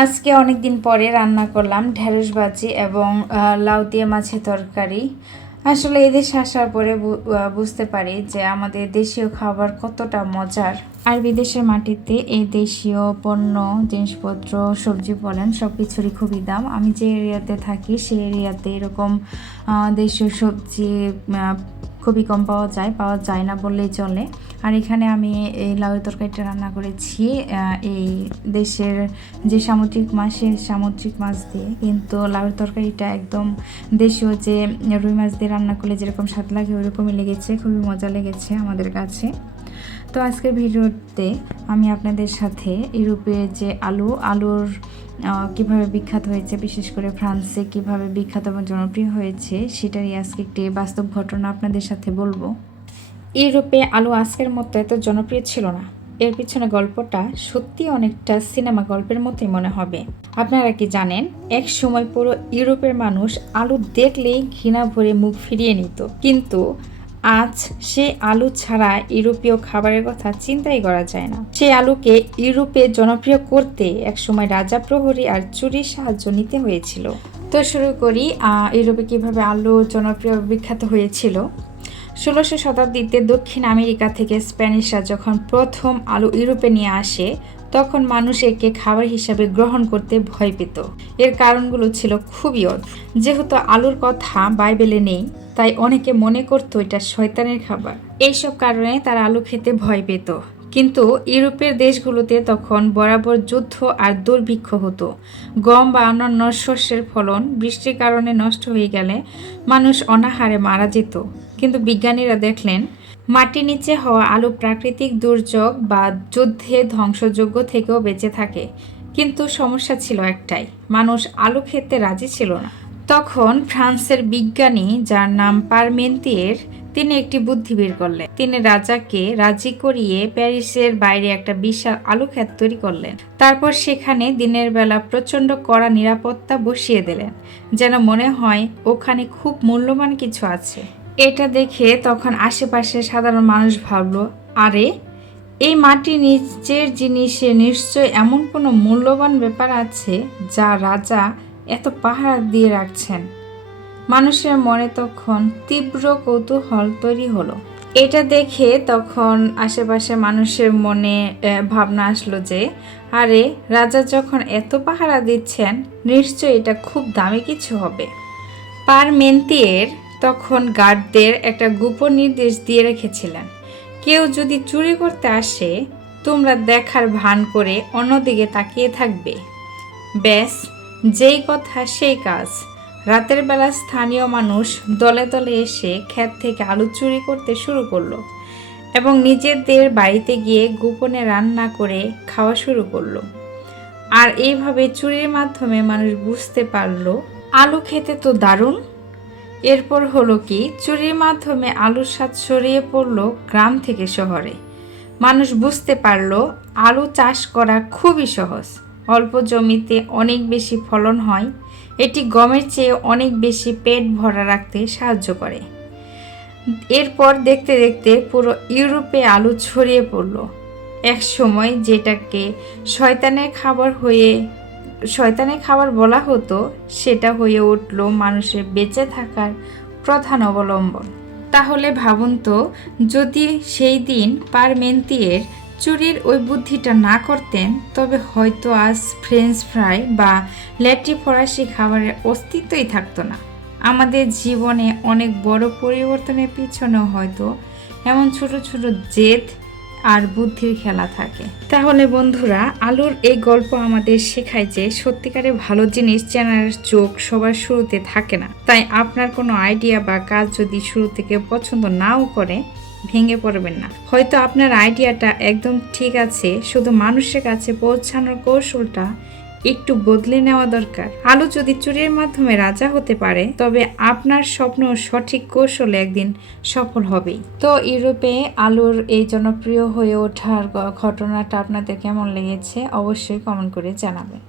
আজকে অনেক দিন পরে রান্না করলাম ঢেঁড়স ভাজি এবং লাউ দিয়ে মাছের তরকারি। আসলে এদেশে আসার পরে বুঝতে পারি যে আমাদের দেশীয় খাবার কতটা মজার। আর বিদেশের মাটিতে এই দেশীয় পণ্য জিনিসপত্র সবজি বলেন সব কিছুরই খুবই দাম। আমি যে এরিয়াতে থাকি সেই এরিয়াতে এরকম দেশীয় সবজি খুবই কম পাওয়া যায় না বললেই চলে। আর এখানে আমি এই লাউয়ের তরকারিটা রান্না করেছি এই দেশের যে সামুদ্রিক মাছ সেই সামুদ্রিক মাছ দিয়ে, কিন্তু লাউয়ের তরকারিটা একদম দেশীয় যে রুই মাছ দিয়ে রান্না করলে যেরকম স্বাদ লাগে ওইরকমই লেগেছে, খুবই মজা লেগেছে আমাদের কাছে। তো আজকের ভিডিওতে আমি আপনাদের সাথে ইউরোপের যে আলুর কিভাবে বিখ্যাত হয়েছে, বিশেষ করে ফ্রান্সে কিভাবে বিখ্যাত এবং জনপ্রিয় হয়েছে সেটারই আজকে একটি বাস্তব ঘটনা আপনাদের সাথে বলবো। ইউরোপে আলু আজকের মতো এত জনপ্রিয় ছিল না। এর পিছনে গল্পটা সত্যি অনেকটা সিনেমা গল্পের মতোই মনে হবে। আপনারা কি জানেন, এক সময় পুরো ইউরোপের মানুষ আলু দেখলেই ঘৃণা ভরে মুখ ফিরিয়ে নিত, কিন্তু আজ সে আলু ছাড়া ইউরোপীয় খাবারের কথা চিন্তাই করা যায় না। সেই আলুকে ইউরোপে জনপ্রিয় করতে একসময় রাজা, প্রহরী আর চুরির সাহায্য নিতে হয়েছিল। তো শুরু করি ইউরোপে কিভাবে আলু জনপ্রিয় বিখ্যাত হয়েছিল। 16শো শতাব্দীতে দক্ষিণ আমেরিকা থেকে স্প্যানিশরা যখন প্রথম আলু ইউরোপে নিয়ে আসে, তখন মানুষ একে খাবার হিসাবে গ্রহণ করতে ভয় পেত। এর কারণগুলো ছিল খুবই অদ্ভুত। যেহেতু আলুর কথা বাইবেলে নেই, তাই অনেকে মনে করতো এটা শয়তানের খাবার। এইসব কারণে তারা আলু খেতে ভয় পেত। কিন্তু ইউরোপের দেশগুলোতে তখন বরাবর যুদ্ধ আর দুর্ভিক্ষ হতো। গম বা অন্যান্য শস্যের ফলন বৃষ্টির কারণে নষ্ট হয়ে গেলে মানুষ অনাহারে মারা যেত। কিন্তু বিজ্ঞানীরা দেখলেন মাটির নিচে হওয়া আলু প্রাকৃতিক দুর্যোগ বা যুদ্ধে ধ্বংসযজ্ঞ থেকেও বেঁচে থাকে। কিন্তু সমস্যা ছিল একটাই, মানুষ আলু খেতে রাজি ছিল না। তখন ফ্রান্সের বিজ্ঞানী, যার নাম পারমেন্তিয়ের, তিনি একটি বুদ্ধি বের করলেন। তিনি রাজাকে রাজি করিয়ে প্যারিসের বাইরে একটা বিশাল আলু ক্ষেত তৈরি করলেন। তারপর সেখানে দিনের বেলা প্রচণ্ড কড়া নিরাপত্তা বসিয়ে দিলেন, যেন মনে হয় ওখানে খুব মূল্যবান কিছু আছে। এটা দেখে তখন আশেপাশে সাধারণ মানুষ ভাবল, আরে এই মাটির নিচের জিনিসে নিশ্চয় এমন কোনো মূল্যবান ব্যাপার আছে যা রাজা এত পাহারা দিয়ে রাখছেন। মানুষের মনে তখন তীব্র কৌতূহল তৈরি হলো। এটা দেখে তখন আশেপাশে মানুষের মনে ভাবনা আসলো যে, আরে রাজা যখন এত পাহারা দিচ্ছেন, নিশ্চয় এটা খুব দামি কিছু হবে। পারমেন্তিয়ের তখন গার্ডদের একটা গোপন নির্দেশ দিয়ে রেখেছিলেন, কেউ যদি চুরি করতে আসে, তোমরা দেখার ভান করে অন্যদিকে তাকিয়ে থাকবে। ব্যাস, যেই কথা সেই কাজ। রাতের বেলা স্থানীয় মানুষ দলে দলে এসে ক্ষেত থেকে আলু চুরি করতে শুরু করলো এবং নিজেদের বাড়িতে গিয়ে গোপনে রান্না করে খাওয়া শুরু করলো। আর এইভাবে চুরির মাধ্যমে মানুষ বুঝতে পারলো আলু খেতে তো দারুণ। এরপর হলো কি, চুরির মাধ্যমে আলুর স্বাদ ছড়িয়ে পড়লো গ্রাম থেকে শহরে। মানুষ বুঝতে পারলো আলু চাষ করা খুবই সহজ, অল্প জমিতে অনেক বেশি ফলন হয়। এটি গমের চেয়ে অনেক বেশি পেট ভরা রাখতে সাহায্য করে। এরপর দেখতে দেখতে পুরো ইউরোপে আলু ছড়িয়ে পড়ল। এক সময় যেটাকে শয়তানের খাবার বলা হতো, সেটা হয়ে উঠল মানুষের বেঁচে থাকার প্রধান অবলম্বন। তাহলে ভাবুন তো, যদি সেই দিন পারমেন্তিয়ের চুরির ওই বুদ্ধিটা না করতেন, তবে হয়তো আজ ফ্রেঞ্চ ফ্রাই বা ল্যাটি ফরাসি খাবারের অস্তিত্বই থাকতো না। আমাদের জীবনে অনেক বড় পরিবর্তনের পিছনেও হয়তো এমন ছোট ছোট জেদ আর বুদ্ধির খেলা থাকে। তাহলে বন্ধুরা, আলুর এই গল্প আমাদের শেখায় যে সত্যিকারের ভালো জিনিস চেনার চোখ সবার শুরুতে থাকে না। তাই আপনার কোনো আইডিয়া বা কাজ যদি শুরু থেকে পছন্দ নাও করে, ভেঙে পড়বেন না। হয়তো আপনার আইডিয়াটা একদম ঠিক আছে, শুধু মানুষের কাছে পৌঁছানোর কৌশলটা একটু বদলে নেওয়া দরকার। আলু যদি চুরির মাধ্যমে রাজা হতে পারে, তবে আপনার স্বপ্ন সঠিক কৌশলে একদিন সফল হবেই। তো ইউরোপে আলুর এই জনপ্রিয় হয়ে ওঠার ঘটনাটা আপনাদের কেমন লেগেছে অবশ্যই কমেন্ট করে জানাবেন।